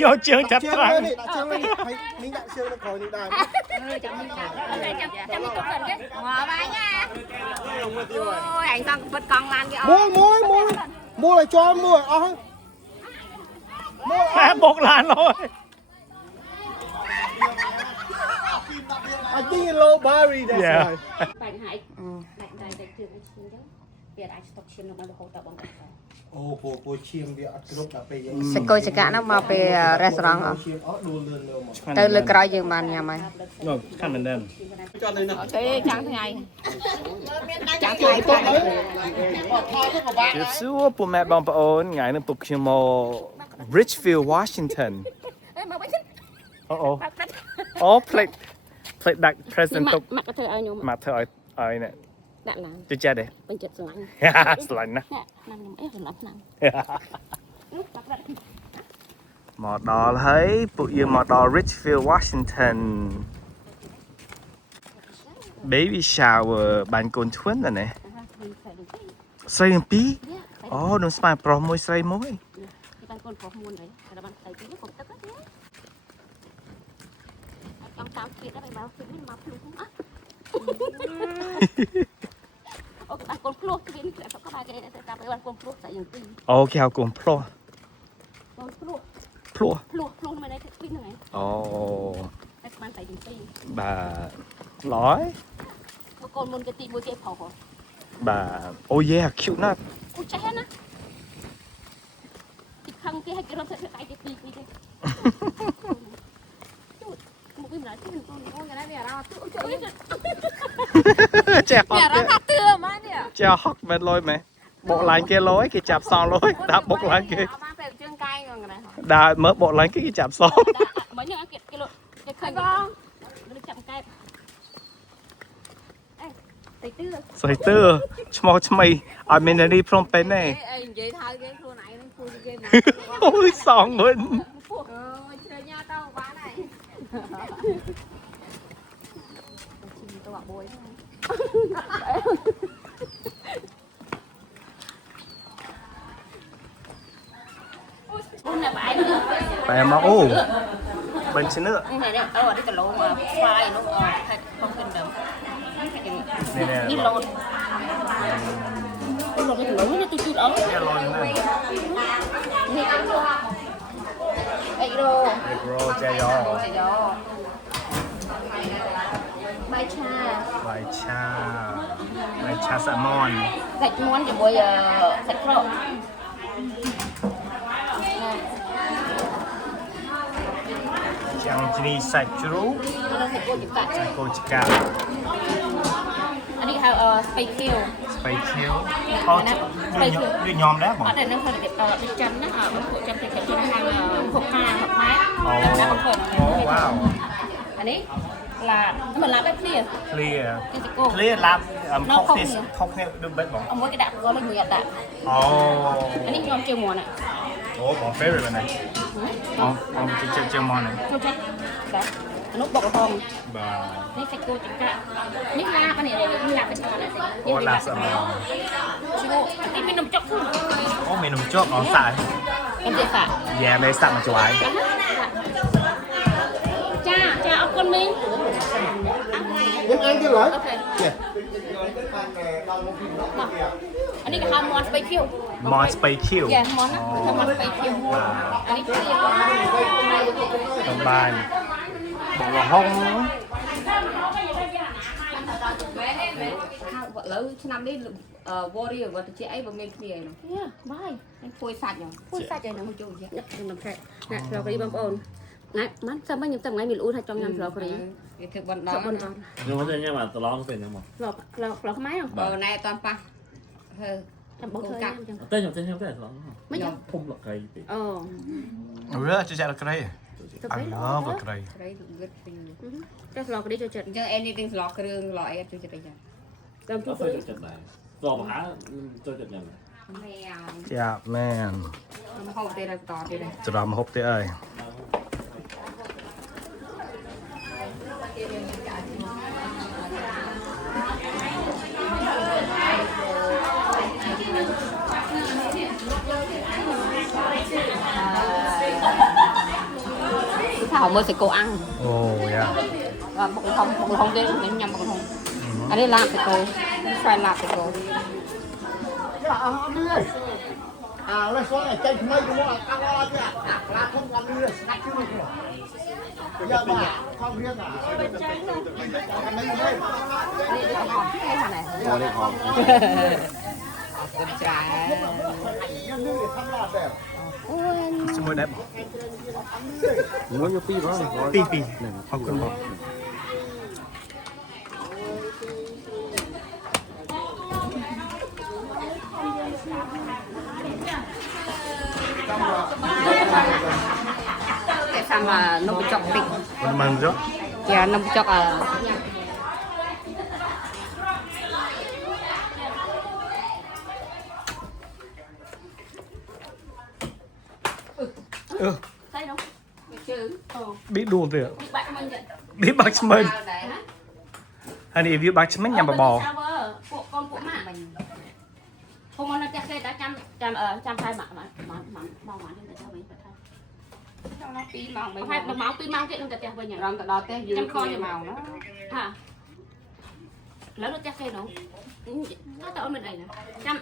vô chương chặt trăng đặt chương đi mình đặt chương nó khỏi những đài chậm đi tốt dần cái ngò vai nha ôi anh con vật con lan cái mua lại cho mua mẹ buộc làn rồi I think low Barry that's Yeah. right បាញ់ហើយដាក់ដៃទៅជើងឲ្យឈៀងទៅវាអាចស្តុកឈៀងនៅក្នុងរហូតដល់បងប្អូន អូពូឈៀងវាអត់គ្រប់ដល់ពេលយើង សកុយសកៈនោះមកពី restaurant អស់ ឈៀងអត់ដួលលឿនលើមក ទៅលើក្រោយយើងបានញ៉ាំហើយ no ខាងមិនដឹង ចង់នៅណា អូខេចាំថ្ងៃចាំ ចូល ថ្ងៃ ទៅ ថ្ងៃ អត់ថតទៅពិបាក ជិះសួរពុកម៉ែបងប្អូនថ្ងៃនេះពុកខ្ញុំមក Richfield Washington អេមកវិញ អូអូផ្លេចដាក់ present ទុក ម៉ាក់ក៏ធ្វើឲ្យខ្ញុំ មកធ្វើឲ្យនេះ ដាក់ឡើង ទៅចេះទេ ពេញចិត្តស្រឡាញ់ ស្រឡាញ់ណាស់ ណាខ្ញុំអីស្រឡាញ់ឆ្នាំ មកដល់ហើយពួកយើងមកដល់ Richfield Washington baby shower បានកូន twin ណានេះស្រីទាំងពីរអូនឹងស្មាប្រុសមួយស្រីមួយ បានកូនប្រុសមួយហើយតែបានស្អីទីនេះកុំទឹកទេចង់តាមទៀតដែរបើគិតនេះមកភ្លុះអស់អូបានកូនភ្លុះវិញតែក៏បាយគេតែតាមបានកូនភ្លុះតែយ៉ាងទី អូគេហៅកូនភ្លោះ កូនភ្លុះ ភ្លោះ ភ្លុះមិនដែរគឺវិញហ្នឹង អូ តែបានតែយ៉ាងទី បាទឡយ កូនមុនគេទីមួយគេប្រុស បាទអូយេ cute ណាស់ អូចេះណាទីខឹងគេឲ្យគេរត់ទៅដៃគេពីនេះទេមកវិញម្ដងទីកូនអូយណាវាអារម្មណ៍អូជួយ ចេះហ វា ត់ អារម្មណ៍ថាទឿមកនេះ ចេះហត់មែនលយមែនបុកឡាញគេលយគេចាប់សងលយដាក់បុកឡាញគេ អត់បានពេលជើងកាយហ្នឹងណា ដើរមើលបុកឡាញគេចាប់សង មិញគេលក់គេឃើញបងលុយចាប់កែបអេតិចទឿ ស្រីទើឈ្មោះថ្មីឲ្យមាននារីព្រមពេញទេ អីនិយាយថាគេខ្លួនឯងនឹងគួរគេមក អូយសងវិញ អើយជ្រើញ៉ាទៅបានហើយទៅអាបុយអូនបាយ បែមកអូបាញ់ឈ្នឿ នេះនេះអូនេះកឡូស្វាយនោះខេតផងគិនដើម នេះលោតលោតនេះលោតនេះទូចអត់ គេលយណាស់ នេះអីរោ រោចៃយ៉ ចាយ៉បាយឆា បាយឆាសាម៉ុន សាច់មាន់ជាមួយសាច់ក្រក ចាំងជ្រីសាច់ជ្រូក អានេះសាច់គោចង្កាក់ សាច់គោចកា អានេះហៅស្ពៃខៀវ ស្បៃខៀវអូដូចញោមដែរបង អត់តែនឹងគាត់ដូចចិនណាបងពួកចិនតែចិនខាងហុកកាហុកម៉ែ អូ ដល់បងប្អូន អូវ៉ាវ អានេះឡាមិនឡាប់ទេគ្នា clear គេជាគោ clear ឡាប់ខុសគ្នាដូចបិទបង អមួយគេដាក់គាត់លុយមួយអត់ដាក់ អូ អានេះខ្ញុំជឿមួនណា អូបង favorite មែនទេអូជិះមកនេះ ខ្ញុំចេះបាទអនុបុករហង បាទ នេះសាច់គោចង្កាក់នេះឡាបនេះឡាបបិទអត់ទេ អូឡាប់ស្អី ឈ្មោះទីមាននំចុក អូមាននំជប់អងសាក់ ខ្ញុំទេសាក់ យ៉ាមេសាក់មកជួយ ចាអរគុណមីង យើងăn chưa rồi អូខេអានេះគេហៅមាន់ស្បៃខៀវ មកស្បៃខៀវ យ៉ាមាន់ណាគឺមាន់ស្បៃខៀវអានេះជា តំបានបងលហុង ឥឡូវឆ្នាំនេះ warrior វត្តជាអីបើមានគ្នាឯនោះយ៉ាបាយនេះពួយសាច់ខ្ញុំពួយសាច់ឯនោះចូលយកខ្ញុំប្រែណាស្លករីបងប្អូនថ្ងៃមិនចាំខ្ញុំតែថ្ងៃមានលូនថាចង់ញ៉ាំស្លករីវាធ្វើបន់ដល់បន់ដល់ ខ្ញុំមិនញ៉ាំអាត្រឡងទៅញ៉ាំមក ស្លខ្មែរបើណែអត់តាន់ប៉ះហើចាំបងធ្វើញ៉ាំចឹង តែខ្ញុំចេះញ៉ាំតែត្រឡង មិនចឹង ភុំលកៃតិច អូ រើជិះចាក់លក្រៃ ទៅពេល អើលក្រៃ ក្រៃលឹកពីតែស្លករីចូលចិត្តអញ្ចឹង anything ស្លគ្រឿងស្លអីអត់ចូលចិត្តអីចឹងតាមជួ អ ប ត់ទៅចិត្តដែរស្លមហាចូលចិត្តញ៉ាំ មែន យ៉ាមែន មកហូបទេដល់តទៀត ច្រំហូបទេអើយ អ họ mới phải cô ăn โอ้ย và bột hồng đây mình nhầm bột hồng ở đây làm phải cô phải làm phải cô ăn đi lấy số này chạy mấy cái món ăn ngon chứ là không ăn đi snap chứ không bây giờ mà không biết à ăn mấy cái đây là hòn cái này này đây hòm trái ăn đi để thăm là đẹp ជាមួយដែរ muốn cho pi đó ពីអរគុណបង cái xong là nông chọc tịnh មិនមិនចុះ kìa nông chọc thấy không chứ ប៊ីដួលទៀត bạn mình vậy ប៊ីបាក់ឆ្មើ đấy hả ហើយនេះវាបាក់ឆ្មែញញ៉ាំបបរ con của mẹ mình không ăn cái cây đã chăm hai mạng mà mong mà nhưng sao mình phải thay sao nó pi màu mấy hai máu pi màu cái nó chặt về nhà rồi đó té chăm coi nhà màu nó hả lớn nó chắc cây nó tao mình này nè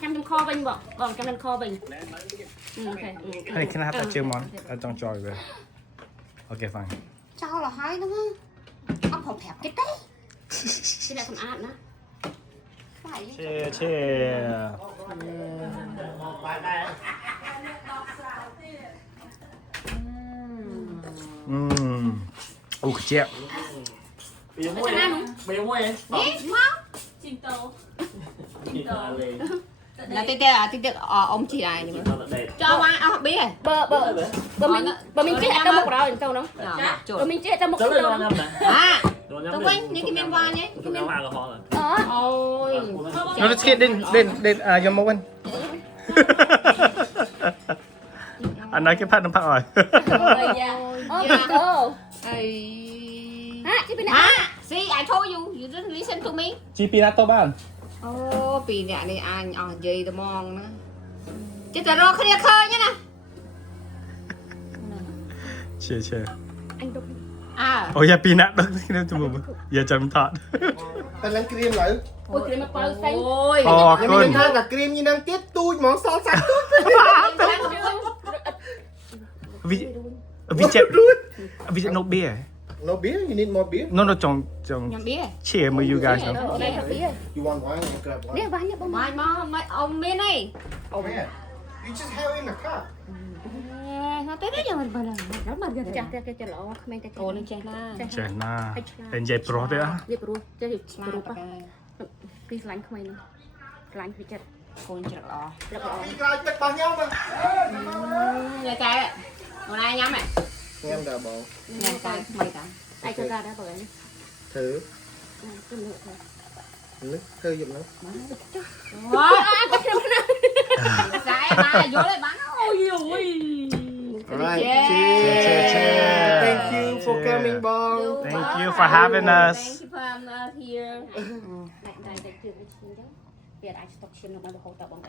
chăm kho bình bọn chăm kho bình ok ហើយខ្នះតែជើងមកតែចង់ចោលវាអូខេ fine sao là hai đúng không ông không thẹp cái đấy cái này còn ăn nữa phải ឈេឈេអូខ្ជាក់ Bây mua em Bây mua em máu Chim tàu lên là tê ông chỉ này nhưng mà Nó là đẹp cho qua biết rồi bơ mình chết trong một rồi đâu nó bơ mình chết trong một Chớ lên rồi con nhâm này à Con nhâm tôi đi quanh những cái men qua nhé Con nhâm vào của họ rồi ôi នោះទៅឈៀតដេនយកមកវិញអានេះគេផាត់នឹងផាក់ហើយ see I told you you didn't listen to me ជីពីណាទៅបាន អូពីអ្នកនេះអញអស់និយាយតែហ្មងណាចិត្តតែរកគ្នាឃើញណា ឈេឈេ អញទុកអើ អូយ៉ាពីណាដឹកគ្នាទៅមកយ៉ាចាំថត តែឡើងក្រៀមឡើយ អូយគ្រាមមកបើស្អីអូយ អរ ខ្ញុំ គុណ មានថាតែក្រៀមនេះនឹងទៀតទូចហ្មងសល់សាច់ទូច វាចេះវាចេះ no beer No beer you need more beer no ចង់ ញ៉ាំបៀ cheer មើល you guys ហ្នឹង នេះបៀ you want wine or grab wine នេះបាញ់បងបាញ់មកអ៊ំមានអី oh man you just have it in the cup ហត់ទេយ៉ាងមិនបានដល់មកចាស់តែគេច្រឡំក្មេងតែអូនចេះណា ចេះណាតែនិយាយប្រុសទេអ่ะ វាព្រោះចេះឆ្លាតប៉ះពីស្លាញ់ក្មេងស្លាញ់ពីចិត្តកូនច្រឡំច្រឡំ ពីក្រោយទឹករបស់ខ្ញុំមក ញ៉ាំតែអូនឯងញ៉ាំហ៎ ញ៉ាំតែបង ញ៉ាំតែថ្មីតាឯងធ្វើការដែរបើនេះ ធ្វើ ទៅលើទៅ នេះធ្វើយកនោះ វ៉ាអត់ខ្ញុំណាស្អាតបានយកលេបានអូយអូយ Alright cheers thank you for coming បង thank you for having us Thank you for having us here តែជឿឈ្មោះចឹងវាអាចស្តុកឈាមនៅបានរហូតដល់បង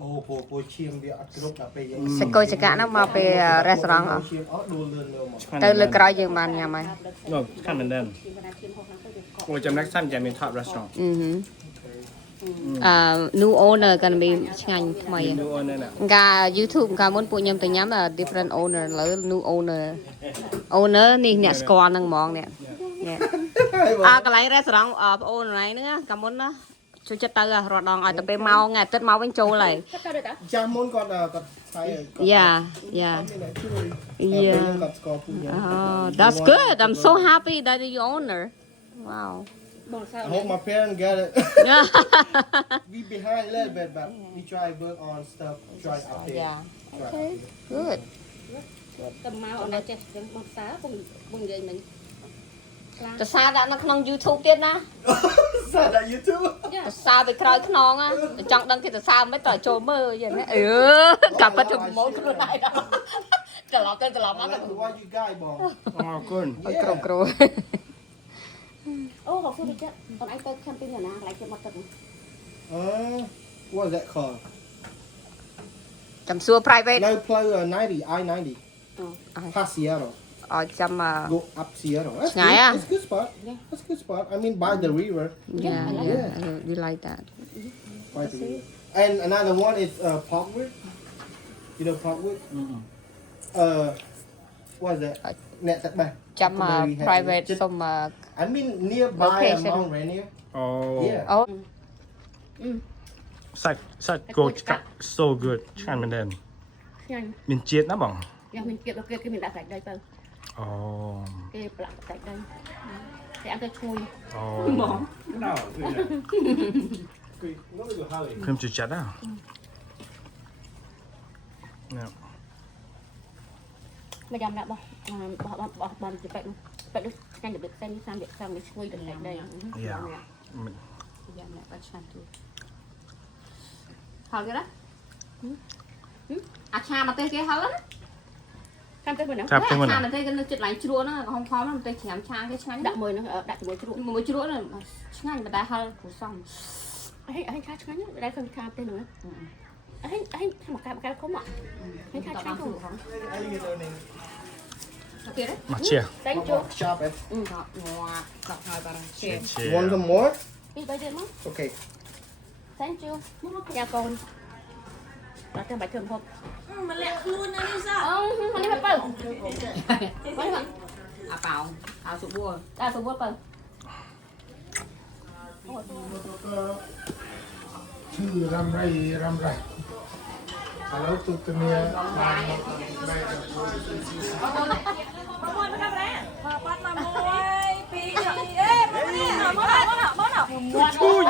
អូពូឈាមវាអត់គ្រប់ដល់ពេលយើង សកុយសកៈហ្នឹងមកពីរេស្តូរ៉ង់អស់ ឈាមអត់ដួលលឿនលើមក ទៅលើក្រោយយើងបានញ៉ាំហើយ no ខាំមែនដែរអូចាំ next time ចាំមាន top restaurant new owner កាន់តែឆ្ងាញ់ថ្មី new owner ណា កាល YouTube កាលមុនពួកខ្ញុំទៅញ៉ាំ different owner ឥឡូវ new owner owner នេះអ្នកស្គាល់ហ្នឹងហ្មងអ្នកកន្លែងរេស្តូរ៉ង់បងអូនហ្នឹងកាលមុនណាចូលចិត្តទៅរដងឲ្យទៅពេលមកថ្ងៃអាទិត្យមកវិញចូលហើយ ចាំមុនគាត់ឆៃ Yeah គាត់ស្គាល់ពូខ្ញុំ Oh that's good I'm so happy that you owner wow I hope my parents get it we behind a little bit but we try work on stuff try update Yeah okay good ទៅមកអូនចេះចឹងបងសាបងនិយាយមិញ ទៅសារដាក់នៅក្នុង YouTube ទៀតណា សារដាក់ YouTube ទៅសារពីក្រោយខ្នងចង់ដឹងគេទៅសារមិនត្រូវចូលមើលយ៉ាងណាកាប់ពិតទៅម៉ូតខ្លួនឯងត្រឡប់មក what you guys បង អរគុណ អត់ក្រុមគ្រូ អូខំទៅចិត្តបងឯងទៅ camping ណាកន្លែងគេមកទឹក what is that called ចាំសួរ private នៅផ្លូវ90 I90 Pasiano ចាំ Go up here. That's Ngại good. à? That's good spot. That's good spot. I mean, by the river. yeah we like that By the river. And another one is Parkwood. You know Parkwood? What is that? Net that bay. ចាំ Huckleberry Head. private Just- សុំ I mean nearby Location. Mount Rainier. អូ Yeah. អូ សាច់គោឆ្កាក់ so good ឆ្ងាញ់មែនទែន ខ្ញាញ់ មានជាតិណាបង យ៉ាមានគេគេមានដាក់សាច់ដីទៅ អូ គេប្រឡាក់សាច់ដីតែអត់ទៅឈ្ងុយ អូ ហ្មង ខ្ញុំជឿចិត្តណាណា មកចាំដាក់បោះបានទៅពេកពេកឆ្ងាញ់ទៅផ្សេង30ផ្សេងឈ្ងុយទៅសាច់ដី យ៉ា យ៉ាអ្នកបាច់ឆ្ងាញ់ទូហៅគេណាអាឆាមកទេគេហៅណាចាំទៅមើលណា ថាប់ទៅមើល ឆា ណា មកទេគេនៅចិត្តឡាញ់ជ្រក់ហ្នឹងកំហំខំហ្នឹងទៅច្រាំឆាគេឆ្ងាញ់ដាក់មួយហ្នឹងដាក់ជាមួយជ្រក់មួយជ្រក់ហ្នឹងឆ្ងាញ់មិនដែលហឹលព្រោះសំអីឆាឆ្ងាញ់ដែរឃើញឆាទេហ្នឹងអីធ្វើមកកាប់ខំមកអីឆាឆ្ងាញ់ហ្នឹងអូខេទេ មកជា Thank you Shop it. ក៏ងាប់ក៏ហើយបារម្ភ ជា You want some more? ពី3ទៀតមក Okay. Thank you មកយ៉ាកូនដល់តែបាច់ធ្វើហូប ម្លាក់ខ្លួននៅនេះសោះ អូមកនេះទៅបើអាប៉ោអាសុបួរអាសុបួរបើ ชื่อรำไรรำไรแล้วตุกเนียบางได้กับ មកមកកាមេរ៉ាមកបាត់មក1 2 3អេមកនេះមកជួយ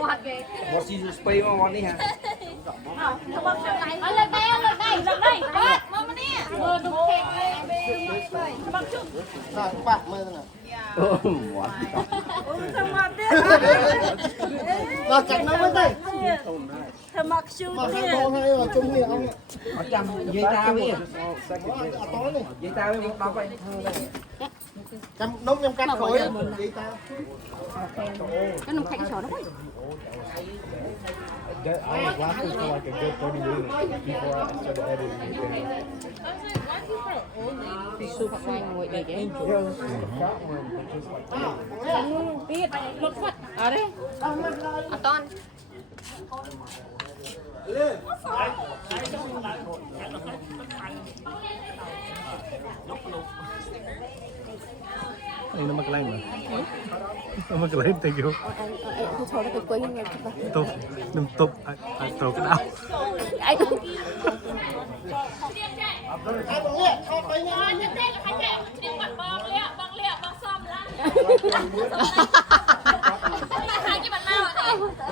មាត់គេ What is your spray onនេះហ่ะ មកខ្ញុំឡៃអើលើដៃលើដៃមកមកនេះមើលදුកខេកមកជុំ Nah, Pak, mana tengah? អូមាត់ ទៅមកទៀត Nah, kat mana tadi? ទៅមកខ្ជូត Mak ទៀត kau hai lah chung ni ông. អត់ចាំនិយាយតាវិញ Atau ni. និយាយតាវិញមកដល់ហើយ Chăm nấu nhâm cắt khối. Đi ta. ខ្ញុំខេកច្រើនហ្នឹង ស៊ូផាក់ស្វាយមួយដេកឯងទៀតលុតផាត់អត់ទេអត់តន់ នេះនៅមកកន្លែងមើលនៅមកកន្លែងទៅយក tôi thôi nó cười quên nhưng mà តុបនឹងតុបអាចទៅក្តៅ ai cũng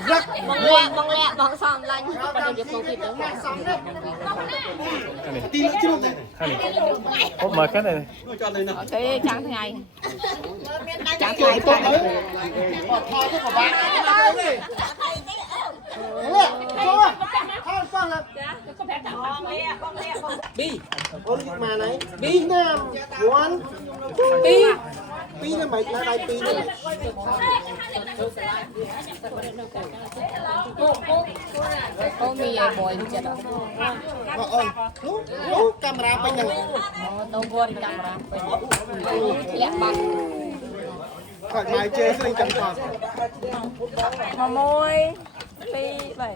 Rắc. băng lẹ băng xòm lạnh bắt đầu được công việc đó Tí nữa chứ này. ខាងនេះអូមកខាងនេះ thế trắng thế này trắng Kiểu thế tốt này đấy. Bỏ thò cho của bạn. Nè, cho à. Thôi, con là. Bi. Ôi, mà này. Bi Nam. One. Bi. Bi là mấy là bài Bi này. có mi bồi chết rồi Vợ ơi. Nú, camera bên này. đâu quên camera lẹ băng Gọi máy chơi cái chẳng còn. មក1 2 3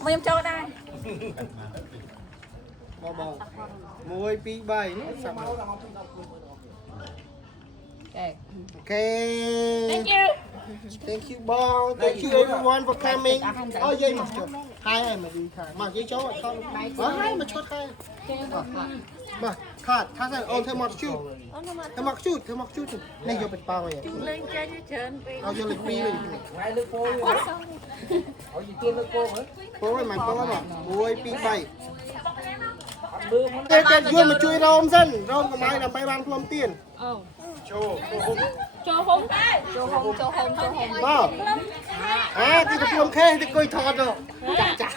មកខ្ញុំចូលដែរ Bò bò. Môi Bi 3 nữa. Sẵn. okay Okay. thank you Thank you, Bong. Thank you everyone for coming. Oh, dây mà chốt. Hai em mà đi khai. Mà dây cháu mà không. Hai mà chốt hai. Mà khát, khát ra ôn thêm một chút. Thêm một chút, thêm một chút. Này vô bịch bao này. លេងចាញ់ច្រើនពេក Ao vô lịch Bi đi. ហើយលើកពោអោយទៀនលើកពោមើល Bố ơi, mày bố mà. Môi Bi 3. មើលមក Tên tên vô mà chui rôm dân. Rôm của mày là bay ban không tiền. cho hôn cho hôn cho hôn cho hôn Bò. À, thì được luôn khê thì coi thọt rồi. Chặt chặt.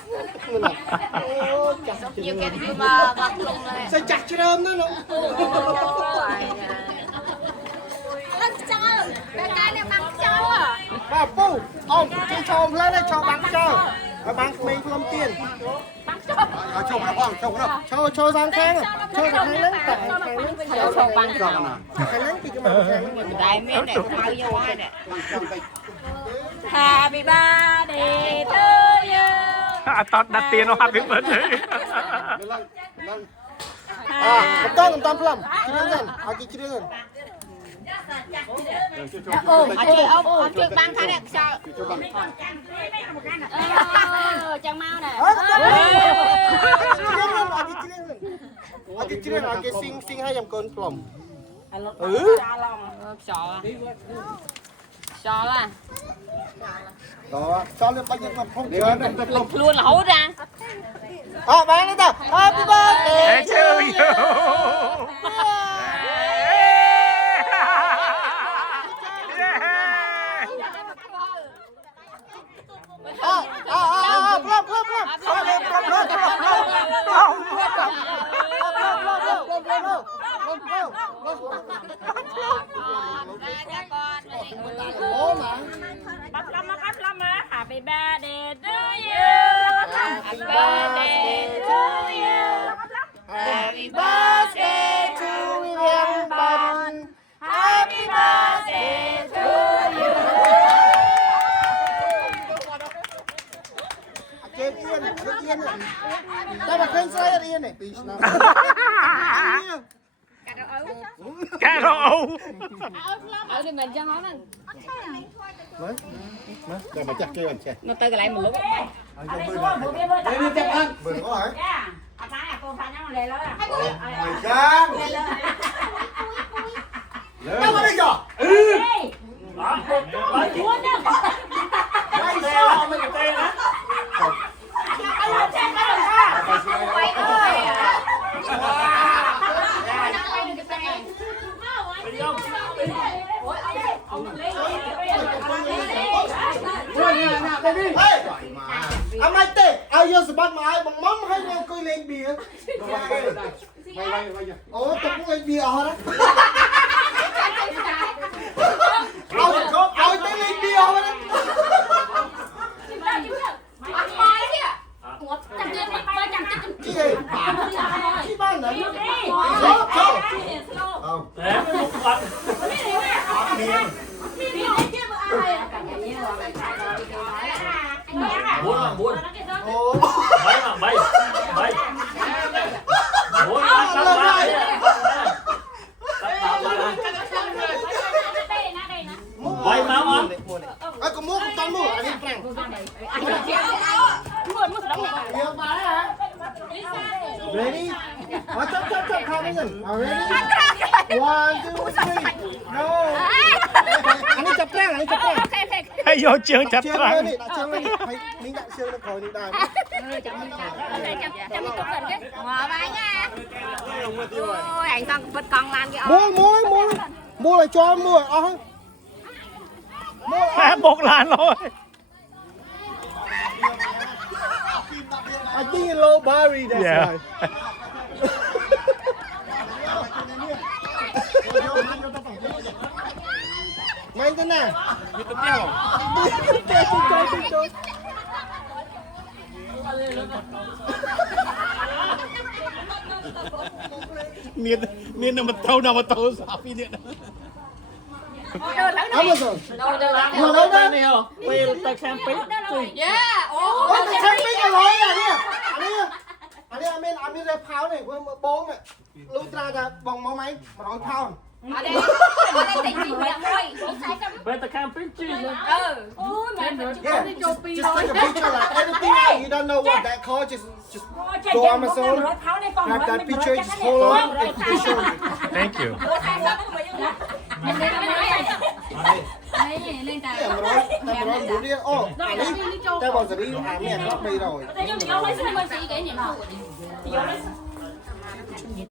Ô, chặt. nhiều cái gì mà băng lùng này Sao chặt chứ rôm đó nó. băng cho cái này băng cho Bà Phu, ông chơi cho ông lên đây cho bắn cho. Và bắn mình không tiền. băng cho Ở cho sang khang à cho sang khang tại Cho bằng khang lắng thì cái mà khang đại miếng này bao nhiêu ai nè. Happy birthday to you. ตอนดัดเตียนเอาฮับเป็นเบิร์ดเลย cầm tam plum kiri kan aki kiri kan Ôm chuyện bằng khai đẹp sao. Chẳng mau nè. aki kiri kan aki sing hai yang kon plum Sọ à. Sọ à. đó cho lên bao nhiêu mà không chơi này Luôn là hấu ra. bán đi ta happy birthday เอ้ยชื่ออยู่ Bắt lắm á. Happy birthday to you. Happy birthday to you. Happy birthday to William Bun. Happy birthday to you. Trên yên này. Đây là kênh xoay yên này. Cá rô. Ở đây mình cho nó nè. Đây mà chắc kêu anh xem. Nó tới cái lại một lúc. Đây đi chắc ăn. Bữa có hả? Mày sang. Đâu mà đi rồi? Mày sao mày cái tên á? Anh ai tệ, ai vô sự bắt mà ai bằng mắm hay nhau cười lên bia. Ồ, tôi cũng lên bia hả đó. Ai tới lên bia hả đó. Chị gì? Chị bán nữa. Để một vật. Buôn. Ồ. Bay mà bay. Buôn tắt ba đi. Bay máu á. Ai có mua con mua anh em phèn. Ready? Chop khang đi dần. Ready? 1, 2, 3. No. Anh ấy chập trang. ให้โยนเชืองจับ Chương ตรัง lên đi, đặt chương lên đi. Phải mình đặt chương nó khỏi đi đài. Ngồi bay nha. Ôi anh con vứt con lan cái Mua lại cho mua. Mua แม่บอกหลานเลย I think low berry that's Yeah. right. Mày thế nào? Chơi. miền nào mà tàu sapi điện Amazon. Mua đâu đây này hả? Quay tay camping. Ôi, cái camping ở lối này nè. Anh ấy amin ra pháo này, bố mẹ. Lúc ra ra bong máu máy mà nói pháo. Về tay camping chứ. Yeah, just take a picture like anything else. You don't know what that called. Just go Amazon, grab that picture, just hold on, and you show me. thank you Em nói bố đi. Ô, anh ấy, tao bảo giờ đi mẹ nó mày rồi.